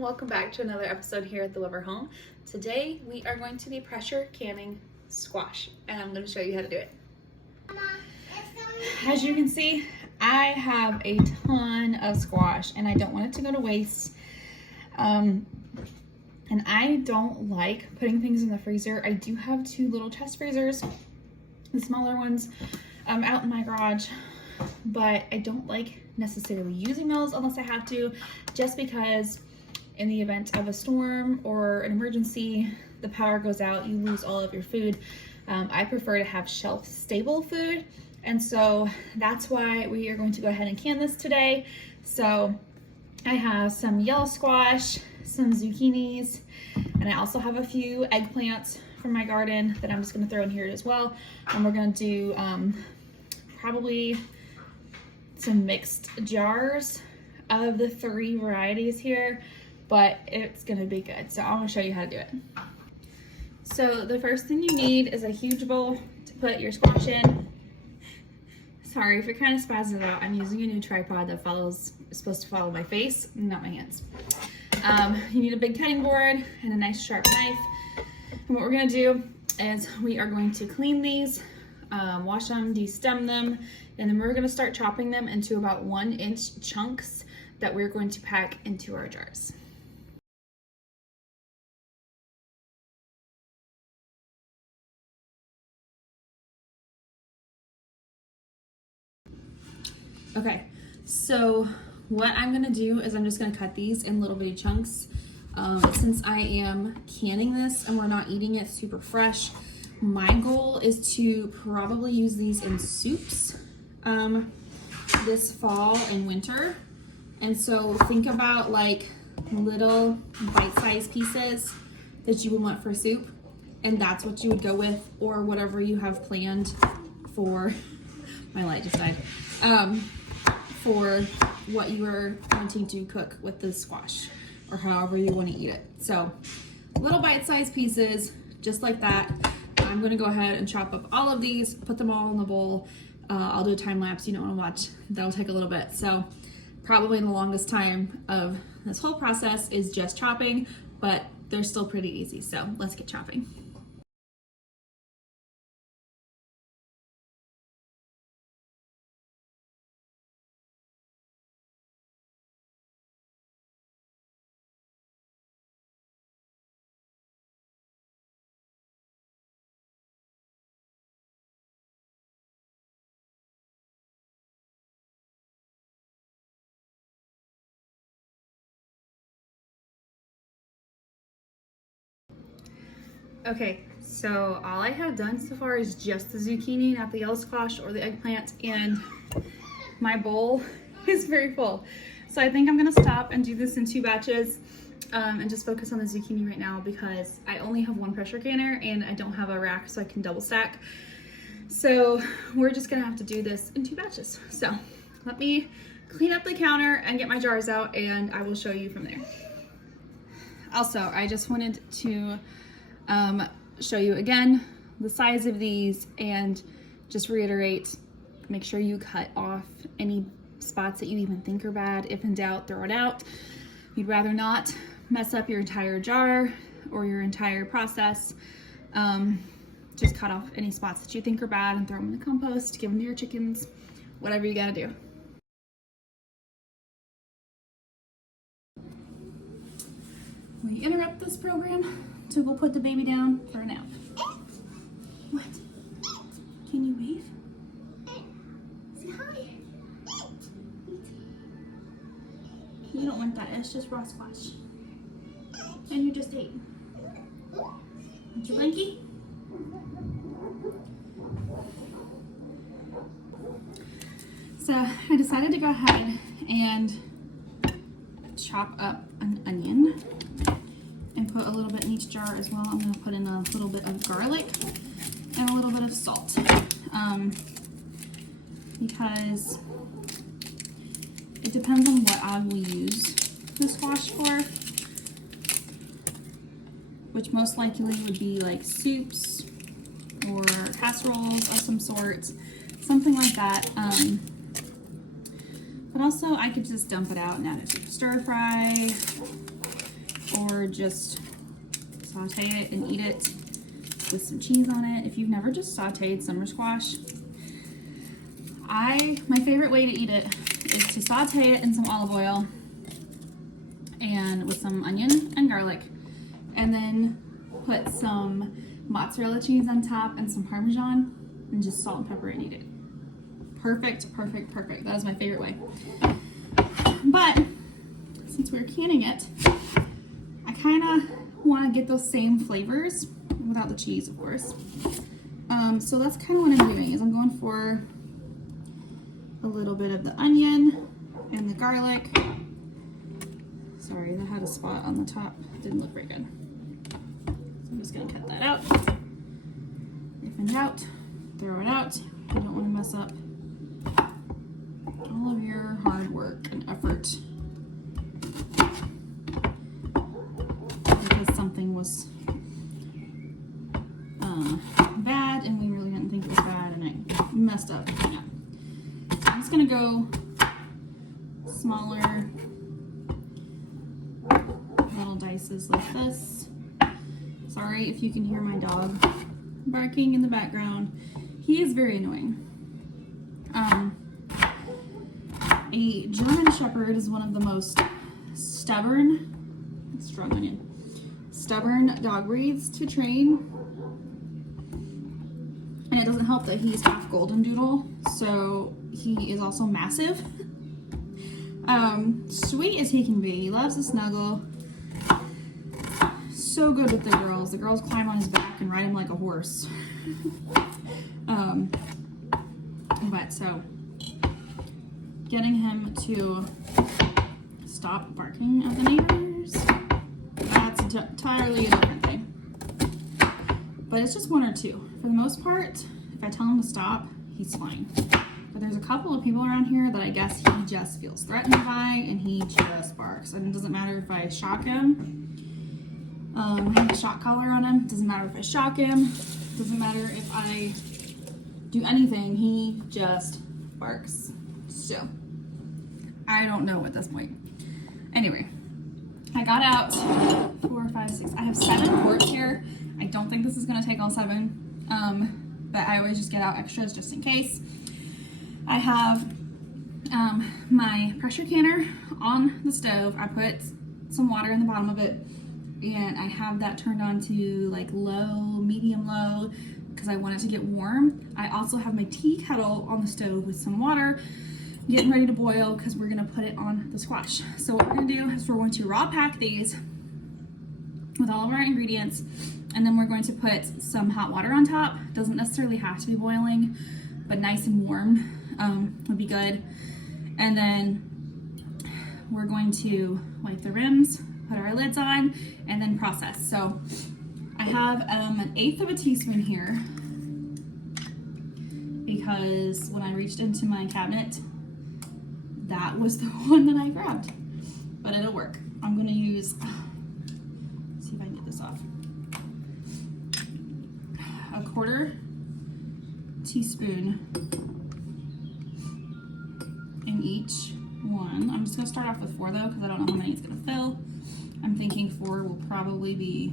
and welcome back to another episode here at the Weber Home. Today we are going to be pressure canning squash, and I'm going to show you how to do it. As you can see, I have a ton of squash and I don't want it to go to waste. And I don't like putting things in the freezer. I do have two little chest freezers, the smaller ones, out in my garage, but I don't like necessarily using those unless I have to, just because in the event of a storm or an emergency, the power goes out, you lose all of your food. I prefer to have shelf stable food, and so that's why we are going to go ahead and can this today. So I have some yellow squash, some zucchinis, and I also have a few eggplants from my garden that I'm just going to throw in here as well. And we're going to do probably some mixed jars of the three varieties here, but it's gonna be good. So I'm gonna show you how to do it. So the first thing you need is a huge bowl to put your squash in. Sorry if you're kind of spazzing out. I'm using a new tripod that is supposed to follow my face, not my hands. You need a big cutting board and a nice sharp knife. And what we're gonna do is we are going to clean these, wash them, de-stem them, and then we're going to start chopping them into about 1-inch chunks that we're going to pack into our jars. Okay, so what I'm going to do is I'm just going to cut these in little bitty chunks. Since I am canning this and we're not eating it super fresh, my goal is to probably use these in soups this fall and winter. And so think about like little bite-sized pieces that you would want for soup, and that's what you would go with, or whatever you have planned for my light just died, for what you are wanting to cook with the squash, or however you want to eat it. So little bite-sized pieces just like that. I'm going to go ahead and chop up all of these, put them all in the bowl. I'll do a time lapse you don't want to watch. That'll take a little bit. So probably the longest time of this whole process is just chopping, but they're still pretty easy. So let's get chopping. Okay, so all I have done so far is just the zucchini, not the yellow squash or the eggplant, and my bowl is very full. So I think I'm gonna stop and do this in 2 batches and just focus on the zucchini right now, because I only have 1 pressure canner and I don't have a rack so I can double stack. So we're just gonna have to do this in 2 batches. So let me clean up the counter and get my jars out, and I will show you from there. Also, I just wanted to show you again the size of these, and just reiterate, make sure you cut off any spots that you even think are bad. If in doubt, throw it out. You'd rather not mess up your entire jar or your entire process. Just cut off any spots that you think are bad and throw them in the compost, give them to your chickens, whatever you gotta do. We interrupt this program to go put the baby down for a nap. What? Can you wave? Say hi. You don't want that. It's just raw squash. And you just ate. Want your blankie? So I decided to go ahead and chop up an onion and put a little bit in each jar as well. I'm going to put in a little bit of garlic and a little bit of salt, because it depends on what I will use the squash for, which most likely would be like soups or casseroles of some sort, something like that. But also I could just dump it out and add it to stir fry, or just saute it and eat it with some cheese on it. If you've never just sauteed summer squash, my favorite way to eat it is to saute it in some olive oil and with some onion and garlic, and then put some mozzarella cheese on top and some Parmesan, and just salt and pepper and eat it. Perfect, perfect, perfect. That is my favorite way. But since we're canning it, I kind of want to get those same flavors without the cheese, of course. So that's kind of what I'm doing, is I'm going for a little bit of the onion and the garlic. Sorry, that had a spot on the top. Didn't look very good. So I'm just gonna cut that out. If in doubt, throw it out. You don't want to mess up all of your hard work and effort because something was bad and we really didn't think it was bad and it messed up. Yeah. I'm just gonna go smaller little dices like this. Sorry if you can hear my dog barking in the background. He is very annoying. A German Shepherd is one of the most stubborn dog breeds to train. And it doesn't help that he's half golden doodle, so he is also massive. Sweet as he can be, he loves to snuggle. So good with the girls. The girls climb on his back and ride him like a horse. But so getting him to stop barking at the neighbors, that's entirely a different thing. But it's just one or two. For the most part, if I tell him to stop, he's fine. But there's a couple of people around here that I guess he just feels threatened by and he just barks. And it doesn't matter if I shock him. I have a shock collar on him. Doesn't matter if I shock him. Doesn't matter if I do anything. He just barks. So I don't know at this point. Anyway, I got out 4, 5, 6. I have 7 quarts here. I don't think this is gonna take all 7, but I always just get out extras just in case. I have my pressure canner on the stove. I put some water in the bottom of it, and I have that turned on to like low, medium low, because I want it to get warm. I also have my tea kettle on the stove with some water getting ready to boil because we're gonna put it on the squash. So what we're gonna do is we're going to raw pack these with all of our ingredients, and then we're going to put some hot water on top. Doesn't necessarily have to be boiling, but nice and warm would be good. And then we're going to wipe the rims, put our lids on, and then process. So I have 1/8 of a teaspoon here because when I reached into my cabinet, that was the one that I grabbed, but it'll work. I'm gonna use, let's see if I can get this off, 1/4 teaspoon in each one. I'm just gonna start off with 4 though, because I don't know how many it's gonna fill. I'm thinking 4 will probably be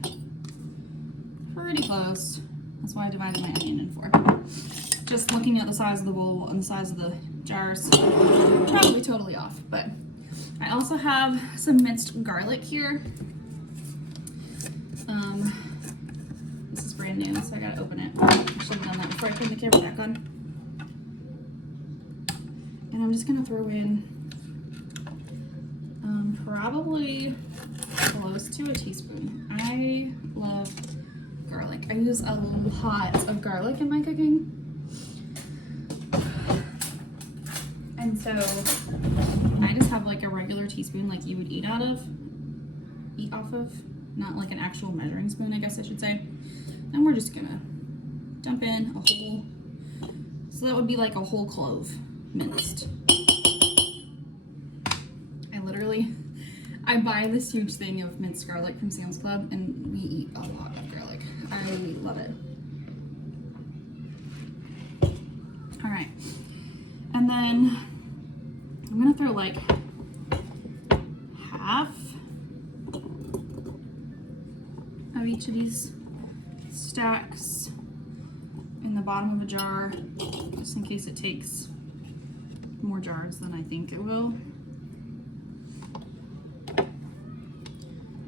pretty close. That's why I divided my onion in 4. Just looking at the size of the bowl and the size of the jars, probably totally off. But I also have some minced garlic here. This is brand new, so I gotta open it. I should have done that before I turned the camera back on. And I'm just gonna throw in probably close to a teaspoon. I love garlic. I use a lot of garlic in my cooking. And so I just have like a regular teaspoon like you would eat off of, not like an actual measuring spoon, I guess I should say. And we're just gonna dump in a whole, so that would be like a whole clove minced. I buy this huge thing of minced garlic from Sam's Club, and we eat a lot of garlic. I love it. All right, and then I'm gonna throw like half have each of these stacks in the bottom of a jar, just in case it takes more jars than I think it will.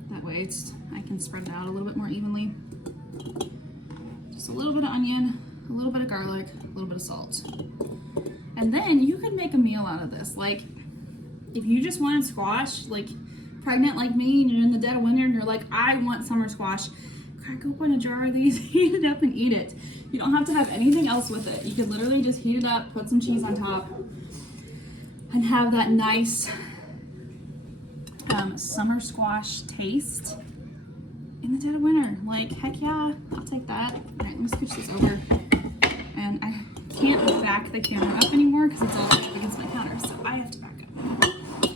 That way I can spread it out a little bit more evenly. Just a little bit of onion, a little bit of garlic, a little bit of salt. And then you could make a meal out of this. Like, if you just wanted squash, like pregnant like me, and you're in the dead of winter and you're like, I want summer squash, crack open a jar of these, heat it up and eat it. You don't have to have anything else with it. You could literally just heat it up, put some cheese on top, and have that nice summer squash taste in the dead of winter. Like, heck yeah, I'll take that. All right, let me scooch this over. And I can't back the camera up anymore because it's all up against my counter, so I have to back up.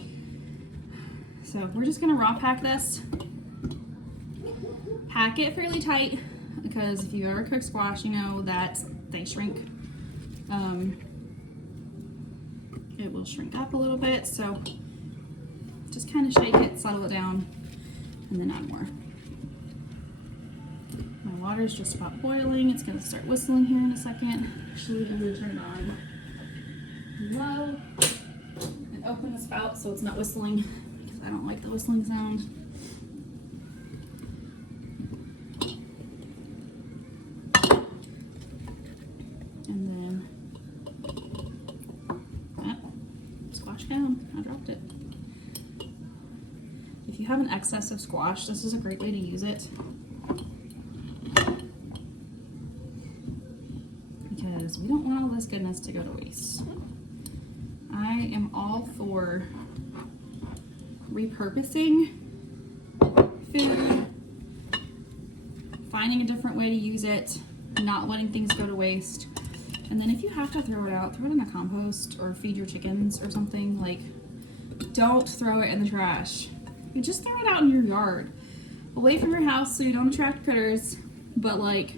So we're just gonna raw pack this. Pack it fairly tight, because if you ever cook squash, you know that they shrink. It will shrink up a little bit, so just kind of shake it, settle it down, and then add more. My water is just about boiling. It's gonna start whistling here in a second. Actually, I'm gonna turn it on low and open the spout so it's not whistling, because I don't like the whistling sound. And then, squash down. I dropped it. If you have an excess of squash, this is a great way to use it, because we don't want all this goodness to go to waste. I am all for repurposing food, finding a different way to use it, not letting things go to waste. And then if you have to throw it out, throw it in the compost or feed your chickens or something. Like, don't throw it in the trash. You just throw it out in your yard, away from your house so you don't attract critters, but like,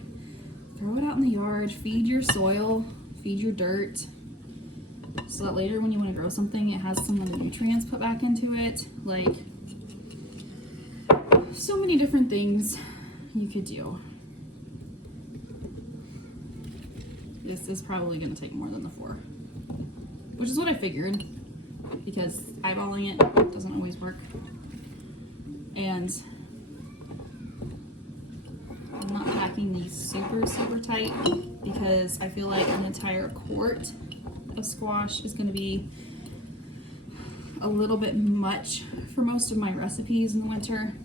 throw it out in the yard, feed your soil, feed your dirt, so that later when you want to grow something, it has some of the nutrients put back into it. Like, so many different things you could do. This is probably going to take more than the 4, which is what I figured, because eyeballing it doesn't always work. And I'm not packing these super, super tight, because I feel like an entire quart of squash is going to be a little bit much for most of my recipes in the winter.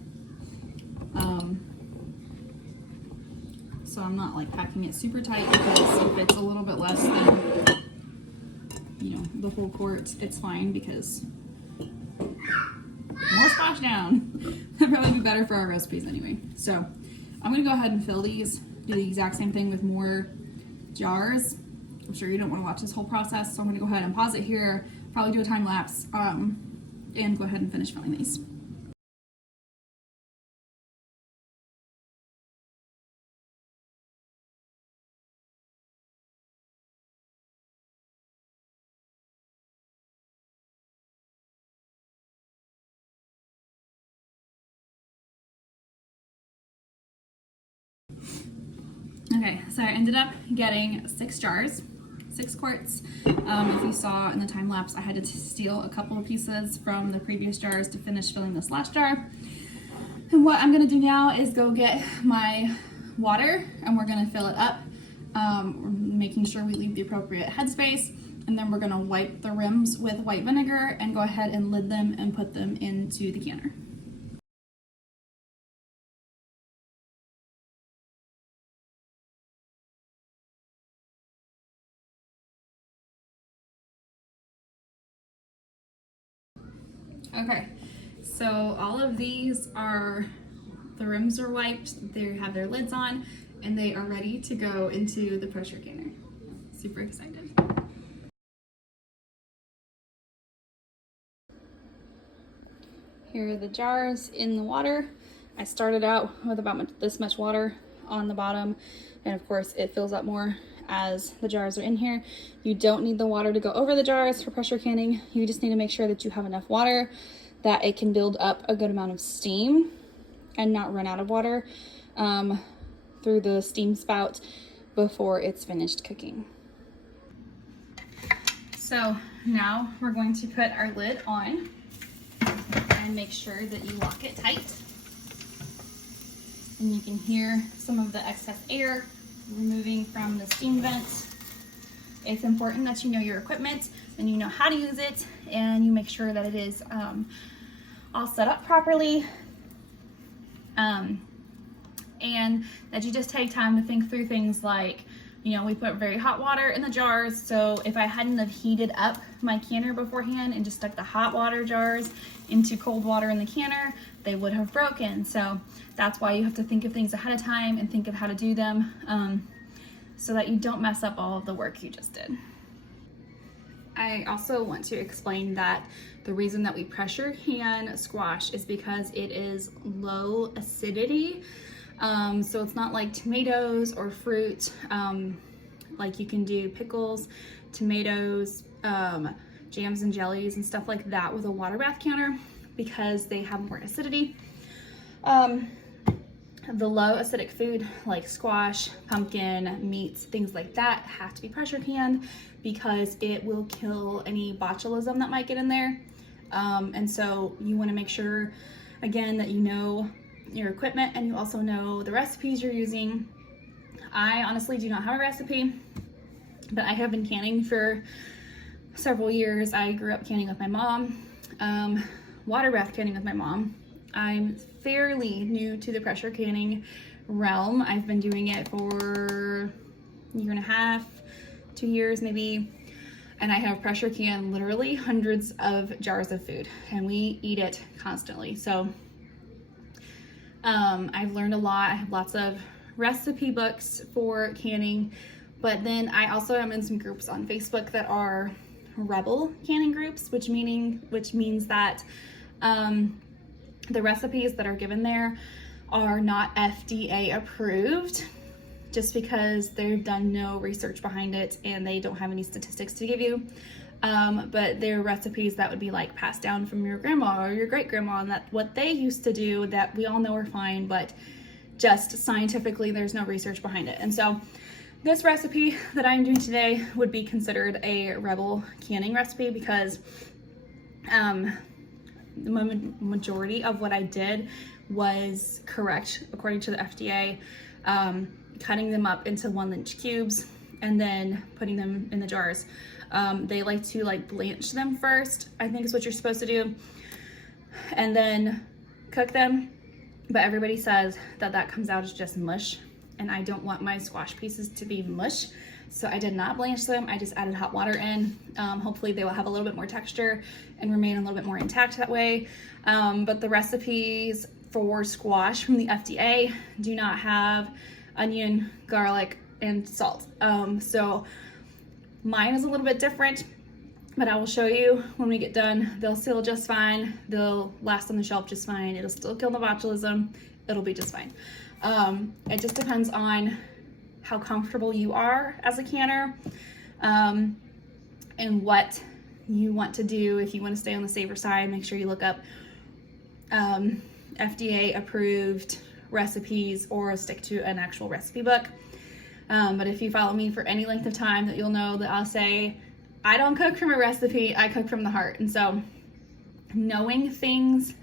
So I'm not like packing it super tight, because if it's a little bit less than, you know, the whole quart, it's fine, because more squash down. That'd probably be better for our recipes anyway. So I'm gonna go ahead and fill these, do the exact same thing with more jars. I'm sure you don't want to watch this whole process, so I'm gonna go ahead and pause it here, probably do a time lapse, and go ahead and finish filling these. Okay, so I ended up getting 6 jars, 6 quarts. If you saw in the time lapse, I had to steal a couple of pieces from the previous jars to finish filling this last jar. And what I'm gonna do now is go get my water, and we're gonna fill it up, making sure we leave the appropriate headspace, and then we're gonna wipe the rims with white vinegar and go ahead and lid them and put them into the canner. Okay, so all of these are, the rims are wiped, they have their lids on, and they are ready to go into the pressure canner. Super excited. Here are the jars in the water. I started out with about this much water on the bottom, and of course it fills up more as the jars are in here. You don't need the water to go over the jars for pressure canning. You just need to make sure that you have enough water that it can build up a good amount of steam and not run out of water through the steam spout before it's finished cooking. So now we're going to put our lid on and make sure that you lock it tight. And you can hear some of the excess air removing from the steam vent. It's important that you know your equipment and you know how to use it, and you make sure that it is all set up properly, and that you just take time to think through things like, you know, we put very hot water in the jars, so if I hadn't have heated up my canner beforehand and just stuck the hot water jars into cold water in the canner, they would have broken. So that's why you have to think of things ahead of time and think of how to do them, so that you don't mess up all of the work you just did. I also want to explain that the reason that we pressure can squash is because it is low acidity. So it's not like tomatoes or fruit, like you can do pickles, tomatoes, jams and jellies and stuff like that with a water bath counter, because they have more acidity. The low acidic food like squash, pumpkin, meats, things like that have to be pressure canned because it will kill any botulism that might get in there. And so you want to make sure, again, that you know your equipment and you also know the recipes you're using. I honestly do not have a recipe, but I have been canning for several years. I grew up canning with my mom, water bath canning with my mom. I'm fairly new to the pressure canning realm. I've been doing it for a year and a half, 2 years maybe, and I have pressure canned literally hundreds of jars of food, and we eat it constantly. So I've learned a lot. I have lots of recipe books for canning, but then I also am in some groups on Facebook that are rebel canning groups, which means that the recipes that are given there are not FDA approved, just because they've done no research behind it and they don't have any statistics to give you. But they're recipes that would be like passed down from your grandma or your great grandma, and that what they used to do that we all know are fine, but just scientifically there's no research behind it. And so this recipe that I'm doing today would be considered a rebel canning recipe because the majority of what I did was correct according to the FDA, cutting them up into 1-inch cubes and then putting them in the jars. They like to blanch them first, I think is what you're supposed to do, and then cook them. But everybody says that that comes out as just mush, and I don't want my squash pieces to be mush. So I did not blanch them. I just added hot water in. Hopefully they will have a little bit more texture and remain a little bit more intact that way. But the recipes for squash from the FDA do not have onion, garlic, and salt. So mine is a little bit different, but I will show you when we get done. They'll seal just fine. They'll last on the shelf just fine. It'll still kill the botulism. It'll be just fine. It just depends on how comfortable you are as a canner, and what you want to do. If you want to stay on the safer side, make sure you look up FDA approved recipes or stick to an actual recipe book. But if you follow me for any length of time, that you'll know that I'll say, I don't cook from a recipe, I cook from the heart. And so knowing things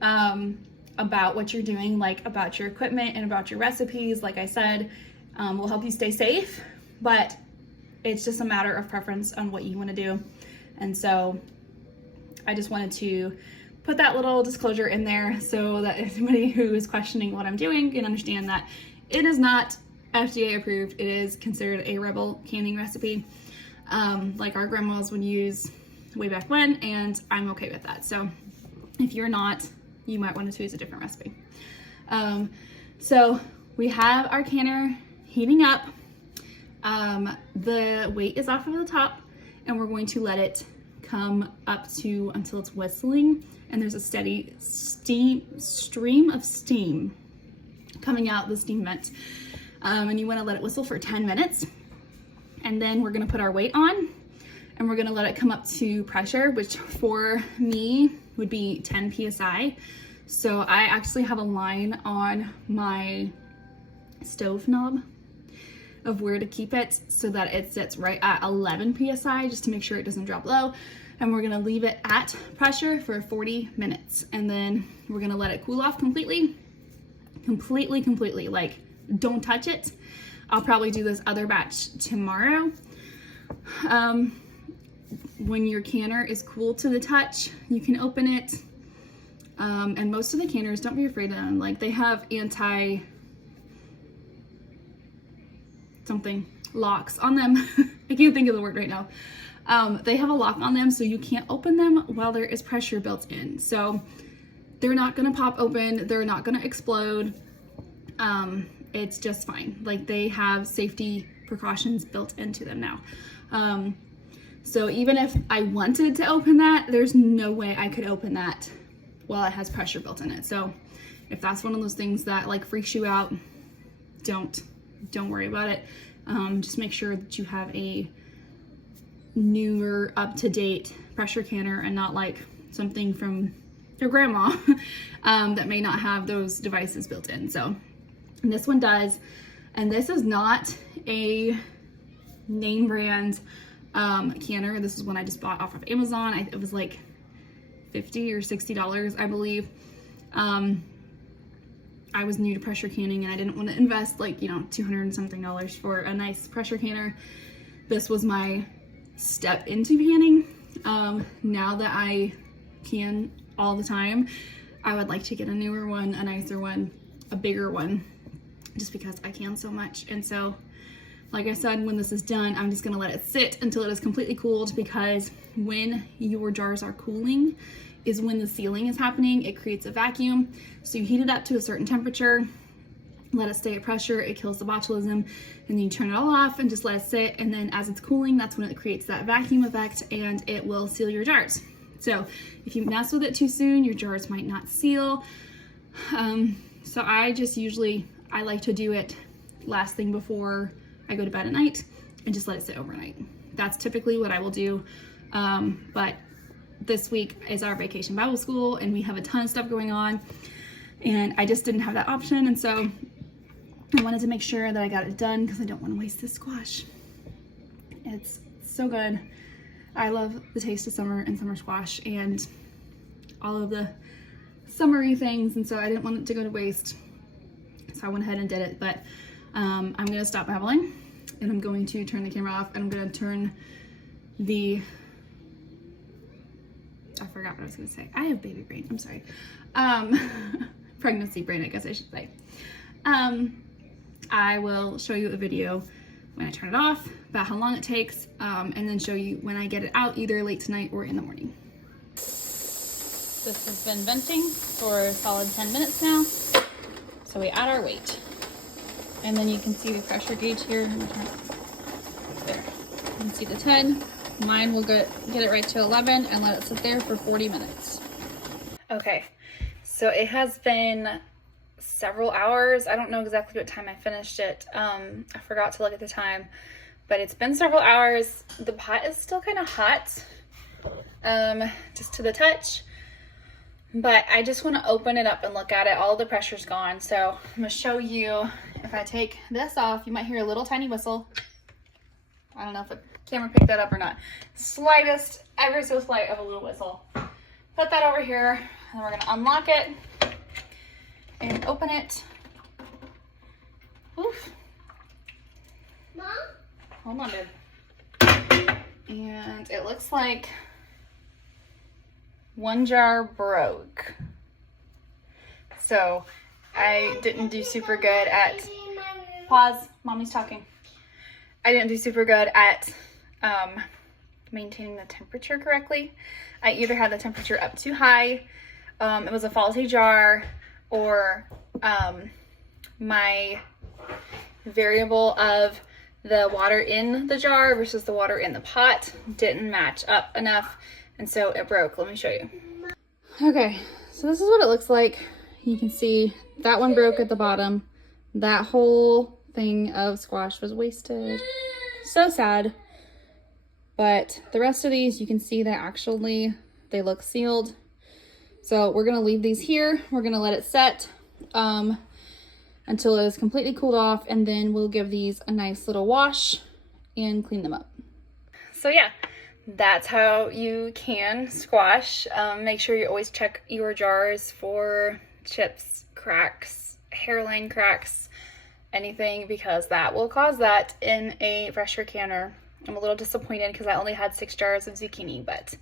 about what you're doing, like about your equipment and about your recipes, like I said, will help you stay safe, but it's just a matter of preference on what you want to do. And so I just wanted to put that little disclosure in there so that anybody who is questioning what I'm doing can understand that it is not FDA approved. It is considered a rebel canning recipe, like our grandmas would use way back when, and I'm okay with that. So if you're not, you might want to choose a different recipe. So we have our canner heating up. The weight is off of the top, and we're going to let it come up to until it's whistling and there's a steady stream of steam coming out the steam vent. And you want to let it whistle for 10 minutes. And then we're going to put our weight on and we're going to let it come up to pressure, which for me would be 10 psi. So I actually have a line on my stove knob of where to keep it so that it sits right at 11 psi, just to make sure it doesn't drop low. And we're gonna leave it at pressure for 40 minutes. And then we're gonna let it cool off completely. Like, don't touch it. I'll probably do this other batch tomorrow. When your canner is cool to the touch, you can open it. And most of the canners, don't be afraid of them. Like, they have something locks on them. I can't think of the word right now. They have a lock on them, so you can't open them while there is pressure built in. So they're not gonna pop open, they're not gonna explode. It's just fine. Like, they have safety precautions built into them now. So even if I wanted to open that, there's no way I could open that while it has pressure built in it. So if that's one of those things that like freaks you out, don't worry about it. Just make sure that you have a newer, up-to-date pressure canner and not like something from your grandma that may not have those devices built in. So this one does, and this is not a name brand canner. This is one I just bought off of Amazon. It was like $50 or $60, I believe. I was new to pressure canning and I didn't want to invest like, you know, $200 and something for a nice pressure canner. This was my step into canning. Now that I can all the time, I would like to get a newer one, a nicer one, a bigger one, just because I can so much. And so, like I said, when this is done, I'm just gonna let it sit until it is completely cooled, because when your jars are cooling is when the sealing is happening. It creates a vacuum. So you heat it up to a certain temperature, let it stay at pressure, it kills the botulism, and then you turn it all off and just let it sit. And then as it's cooling, that's when it creates that vacuum effect and it will seal your jars. So if you mess with it too soon, your jars might not seal. So I like to do it last thing before I go to bed at night and just let it sit overnight. That's typically what I will do. But this week is our vacation Bible school and we have a ton of stuff going on and I just didn't have that option. And so I wanted to make sure that I got it done because I don't want to waste this squash. It's so good. I love the taste of summer and summer squash and all of the summery things. And so I didn't want it to go to waste. So I went ahead and did it, but I'm going to stop babbling and I'm going to turn the camera off and I'm going to turn I forgot what I was going to say. I have baby brain. I'm sorry. Pregnancy brain, I guess I should say. I will show you a video when I turn it off about how long it takes, and then show you when I get it out, either late tonight or in the morning. This has been venting for a solid 10 minutes now. So we add our weight. And then you can see the pressure gauge here. There. You can see the 10. Mine will get it right to 11 and let it sit there for 40 minutes. Okay, so it has been several hours. I don't know exactly what time I finished it. I forgot to look at the time, but it's been several hours. The pot is still kind of hot, just to the touch, but I just want to open it up and look at it. All the pressure's gone. So I'm gonna show you, if I take this off, you might hear a little tiny whistle. I don't know if the camera picked that up or not. Slightest, ever so slight of a little whistle. Put that over here, and then we're gonna unlock it and open it. Oof. Mom? Hold on, babe. And it looks like one jar broke. So I didn't do super good at, pause, mommy's talking. I didn't do super good at maintaining the temperature correctly. I either had the temperature up too high, it was a faulty jar, or my variable of the water in the jar versus the water in the pot didn't match up enough, and so it broke. Let me show you. Okay, so this is what it looks like. You can see that one broke at the bottom. That whole thing of squash was wasted. So sad. But the rest of these, you can see that actually they look sealed. So we're gonna leave these here. We're gonna let it set until it is completely cooled off, and then we'll give these a nice little wash and clean them up. So yeah, that's how you can squash. Make sure you always check your jars for chips, cracks, hairline cracks, anything, because that will cause that in a fresher canner. I'm a little disappointed because I only had 6 jars of zucchini, but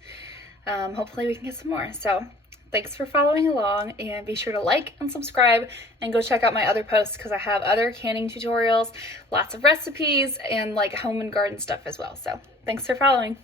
hopefully we can get some more. So thanks for following along, and be sure to like and subscribe and go check out my other posts because I have other canning tutorials, lots of recipes, and like home and garden stuff as well. So thanks for following.